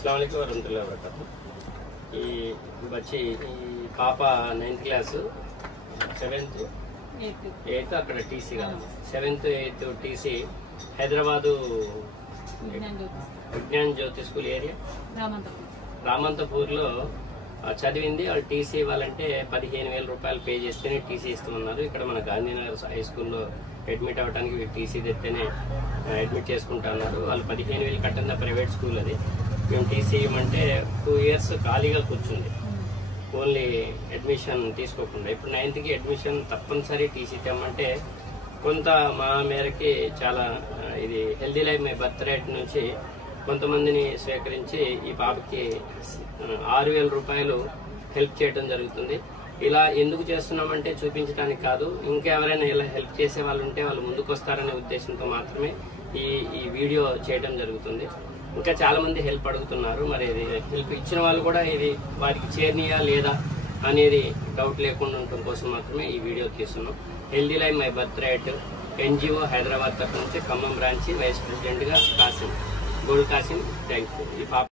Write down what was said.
अस्सलाम वालेकुम वरहमतुल्लाहि वबरकातुहू। ఈ వచ్చి ఈ పాప 9th క్లాస్ 7th 8th అక్కడ టీసీ కాదు 7th 8th TC Hyderabad Vignan Jyothi school area రామంతపూర్లో చదివింది. వాళ్ళు టీసీ ఇవ్వాలంటే 15,000 రూపాయలు పే చేస్తేనే టీసీ ఇస్తున్నారు. ఇక్కడ మన గాంధీనగర్ హై స్కూల్లో అడ్మిట్ అవ్వడానికి టీసీ తెస్తేనే అడ్మిట్ చేసుకుంటున్నారు. వాళ్ళు 15,000 కట్టిన ప్రైవేట్ స్కూల్ అది. మేము టీసీ ఇవ్వమంటే 2 years ఖాళీగా కూర్చుంది, ఓన్లీ అడ్మిషన్ తీసుకోకుండా. ఇప్పుడు 9th అడ్మిషన్ తప్పనిసరి టీసీ తెమ్మంటే కొంత మా మేరకి చాలా ఇది healthy life my birth rate నుంచి కొంతమందిని స్వీకరించి ఈ పాపకి 6,000 రూపాయలు హెల్ప్ చేయడం జరుగుతుంది. ఇలా ఎందుకు చేస్తున్నామంటే చూపించడానికి కాదు, ఇంకెవరైనా ఇలా హెల్ప్ చేసే వాళ్ళు ఉంటే వాళ్ళు ముందుకు వస్తారనే ఉద్దేశంతో మాత్రమే ఈ వీడియో చేయడం జరుగుతుంది. ఇంకా చాలా మంది హెల్ప్ అడుగుతున్నారు. మరి ఇది హెల్ప్ ఇచ్చిన వాళ్ళు కూడా ఇది వారికి చేరనీయా లేదా అనేది డౌట్ లేకుండా ఉండటం కోసం మాత్రమే ఈ వీడియో తీస్తున్నాం. Healthy life my birth right NGO Hyderabad తరఫు నుంచి ఖమ్మం బ్రాంచ్ వైస్ ప్రెసిడెంట్ గా Kasim gold Kasim. Thank you. ఈ పాప